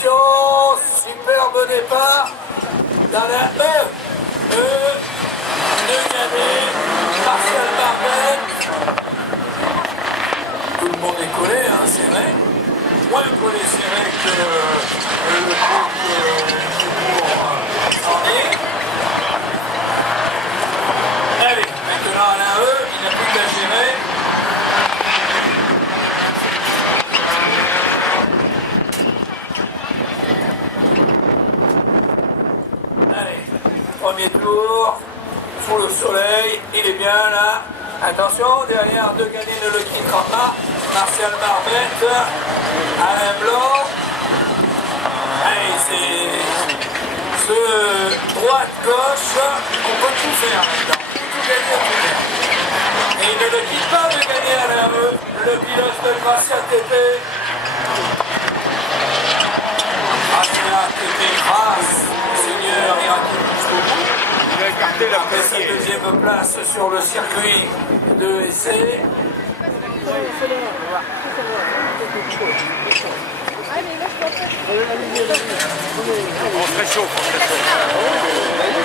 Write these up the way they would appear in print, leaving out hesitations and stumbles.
Attention, superbe départ dans la de gagner Martial Barbet. Tout le monde est collé, hein, serré. Moins collé serré que le groupe en est. Allez, maintenant à la E, il n'a plus qu'à gérer. Allez, premier tour, sous le soleil, il est bien là. Attention, derrière De Gagné ne le quittera pas. Martial Barbet, Alain Blanc. Allez, c'est ce droite-gauche, on peut tout faire maintenant. Tout gagner, tout faire. Et il ne le quitte pas De Gagné à la E, le pilote de Gracia TP. Gracia TP, grâce au Seigneur Irakli jusqu'au bout. Après sa deuxième place sur le circuit de essai. On se réchauffe,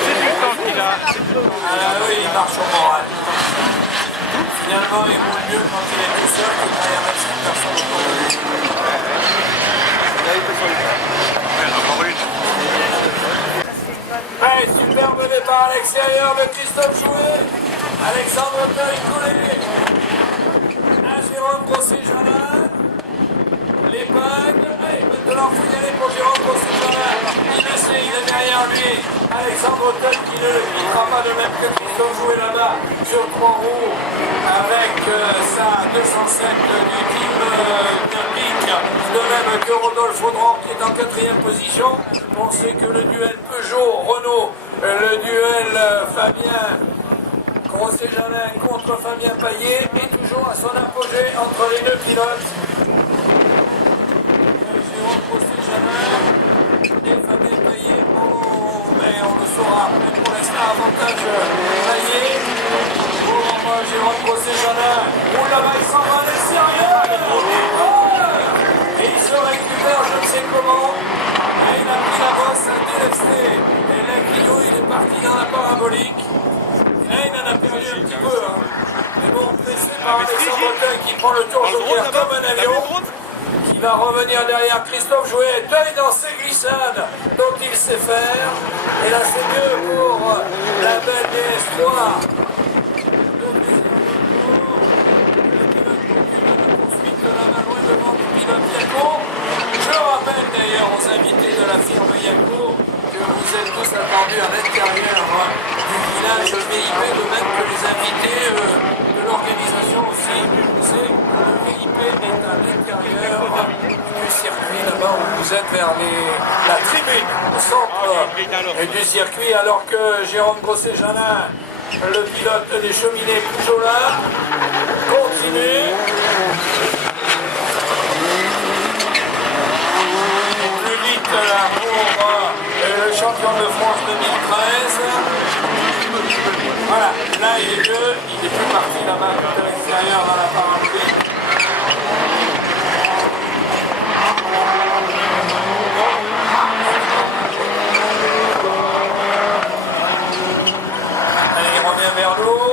C'est du temps qu'il a. Oui, il marche au moral. Finalement, il roule mieux quand il est tout seul que quand il y a 25 personnes autour de lui. Ouais, superbe départ à l'extérieur de Christophe Jouet. Alexandre Teuil collé à Jérôme Grosset-Janin. L'épingle. Allez, maintenant il faut y aller pour Jérôme Grosset-Janin. Il le sait, il est derrière lui. Alexandre Teuil qui ne quittera pas de même que Christophe Jouet là-bas sur 3 roues avec sa 207 du team Pic. De même que Rodolphe Audran qui est en 4e position. On sait que le duel Peugeot-Renault, le duel Fabien Grosset-Janin contre Fabien Payet est toujours à son apogée entre les deux pilotes. Jérôme Grosset-Janin et Fabien Payet, mais on le saura. Mais pour l'instant, avantage Payet pour Jérôme Grosset-Janin. Oh là-bas, il s'en va à l'extérieur. Et il se récupère, je ne sais comment. Et il a pris la bosse à délester. Et la Clio, il est parti dans la parabolique. Et il en a perdu un petit peu. Hein. Mais bon, pressé par Alexandre Teuil qui prend le tour joker comme un avion. Qui va revenir derrière Christophe Jouet. Teuil dans ses glissades dont il sait faire. Et là, c'est mieux pour la belle DS3. Je rappelle d'ailleurs aux invités de la firme Yako que vous êtes tous attendus à l'intérieur du village VIP, de même que les invités de l'organisation aussi. C'est le VIP est à l'intérieur du circuit, là-bas où vous êtes vers la tribune au centre du circuit, alors que Jérôme Grosset-Janin, le pilote des cheminées Peugeot-là, continue. Là pour le champion de France 2013. Voilà, là il est mieux, il est plus parti là-bas de l'extérieur dans la parabolique. Allez, il revient vers nous.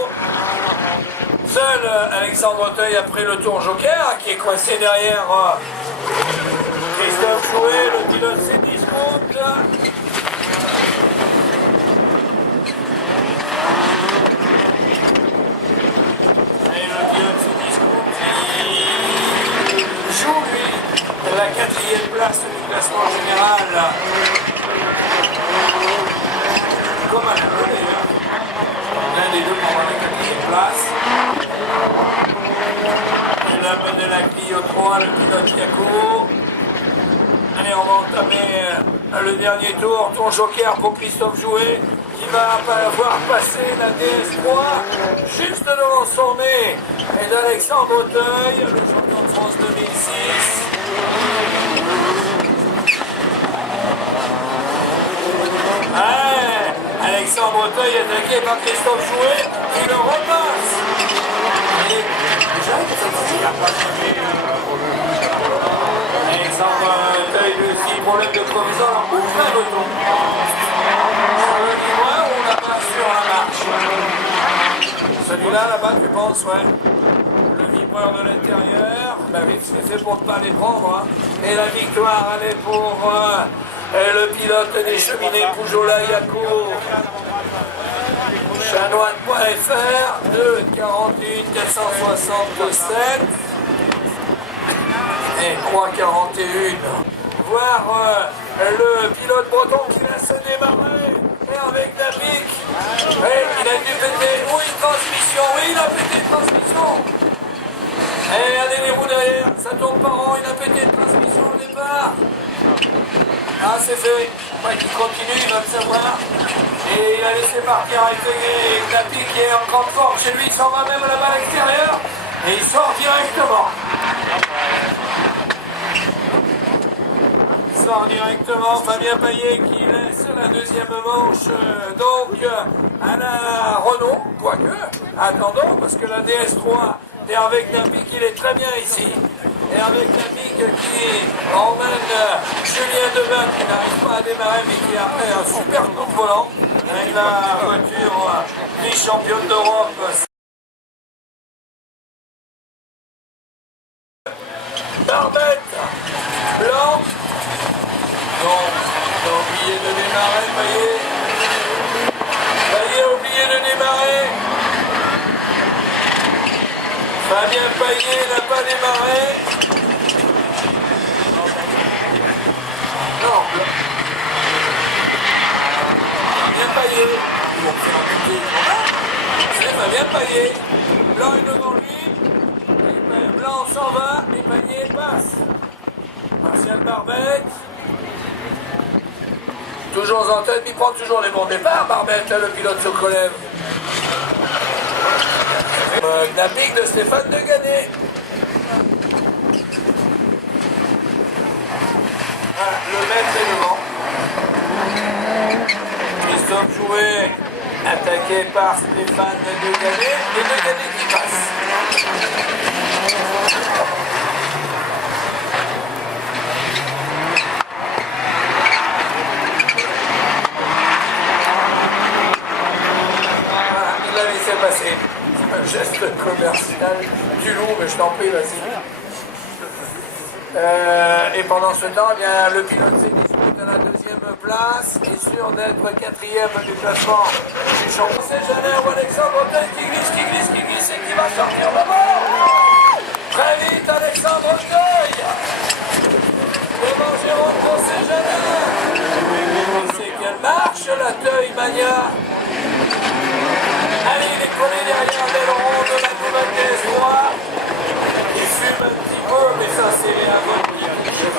Seul Alexandre Teuil a pris le tour joker qui est coincé derrière Christophe Jouet, le pilote Cdiscount. Et le pilote Cdiscount qui joue, lui, la 4e place du classement général. Comme à la d'ailleurs. L'un des deux prendra la 4e place. Et l'homme de la Clio 3, le pilote Yako. Allez, on va entamer le dernier tour. Tour joker pour Christophe Jouet qui va voir passer la DS3 juste devant son nez. Et d'Alexandre Teuil, le champion de France 2006. Ouais, Alexandre Teuil est attaqué par Christophe Jouet qui le repasse. Et déjà, il a pas Alexandre Teuil, le petit problème de Celui-là, là-bas, tu penses, ouais. Le vibreur de l'intérieur. Bah oui, c'est fait pour ne pas les prendre. Hein. Et la victoire, elle est pour le pilote des cheminées Poujola Yacourt. Chanoine.fr, 2 41 467 et 3,41. Voir le pilote breton qui laisse démarrer. Et avec David, il a dû péter une transmission. Oui, il a pété une transmission. Et allez les roues derrière, ça tourne par an, il a pété une transmission au départ. Ah, c'est fait. Ouais, il continue, il va le savoir. Et il a laissé partir avec David qui est en grande forme chez lui, il s'en va même là-bas à l'extérieur. Et il sort directement. Fabien Payet qui laisse la deuxième manche donc à la Renault, quoique, attendons parce que la DS3 est avec Napic, il est très bien ici, et avec Napic qui emmène Julien Devin qui n'arrive pas à démarrer mais qui a fait un super coup de volant avec la voiture vice-championne d'Europe. Barbette, blanc. Non, il a oublié de démarrer, Payet. Payet a oublié de démarrer. Fabien Payet n'a pas démarré. Non. Fabien Payet. Ils vont faire un petit. C'est Fabien Payet. Blanc est devant lui. Blanc s'en va et Payet passe. Martial Barbette. Toujours en tête, il prend toujours les bons départs, Barbette, là, le pilote se relève. Napic de Stéphane De Gannet. Voilà, le maître est devant. Christophe Jouet, attaqué par Stéphane De Gannet, et De Gannet qui passe. Passer. C'est un geste commercial du loup, mais je t'en prie, vas-y. Et pendant ce temps, eh bien, le pilote s'est dispute à la deuxième place et sûr d'être quatrième du classement du champion. C'est Jeannet ou Alexandre Auteuil qui glisse et qui va sortir d'abord. Très vite, Alexandre Auteuil. Devant Jérôme Grosset-Jeannet. C'est qu'elle marche, la Teuil Mania. Allez, il est collé derrière l'aileron de la nouvelle DS3. Il fume un petit peu, mais ça c'est un bon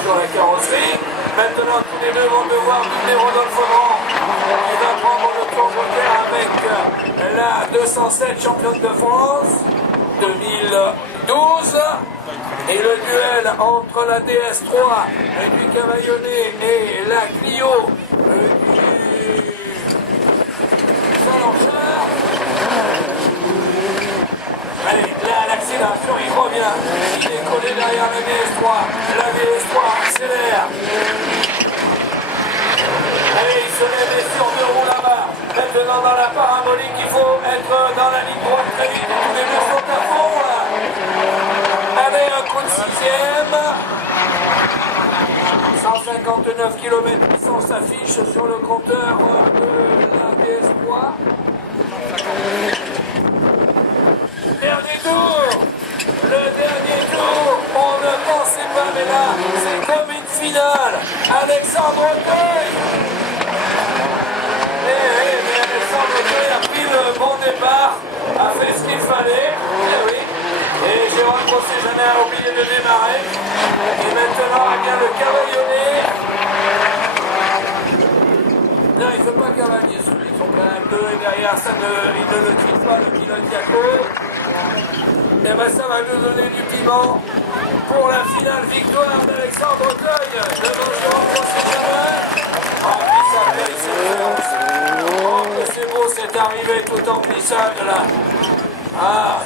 sur la carrosserie. Maintenant, tous les deux vont devoir doubler Rodolphe Audran. Il va prendre le tour de terre avec la 207 championne de France 2012. Et le duel entre la DS3 du Cavaillonnet et la Clio du Saint-Lanchard. Allez, là, l'accélération, il revient. Il est collé derrière la DS3. La DS3 accélère. Allez, il se met sur deux roues là-bas. Maintenant, dans la parabolique, il faut être dans la ligne droite très vite. Tous les deux sont à fond, là. Allez, un coup de sixième. 159 km/h s'affiche sur le compteur de la DS3. Dernier tour, le dernier tour, on ne pensait pas, mais là, c'est comme une finale. Alexandre Auteuil. Mais Alexandre Auteuil a pris le bon départ, a fait ce qu'il fallait, et oui. Et Jérôme Grosset-Jeannet a oublié de démarrer. Et maintenant, eh bien, le Cavaillonnet. Non, il ne faut pas cavalier sur lui, ils sont quand même deux, et derrière, ça il ne le quitte pas, le pilote Yacourt. Et bien ça va nous donner du piment pour la finale victoire d'Alexandre Auteuil devant Jérôme Grosset-Jeannet. Oh, c'est beau, c'est arrivé tout en glissade là. Ah.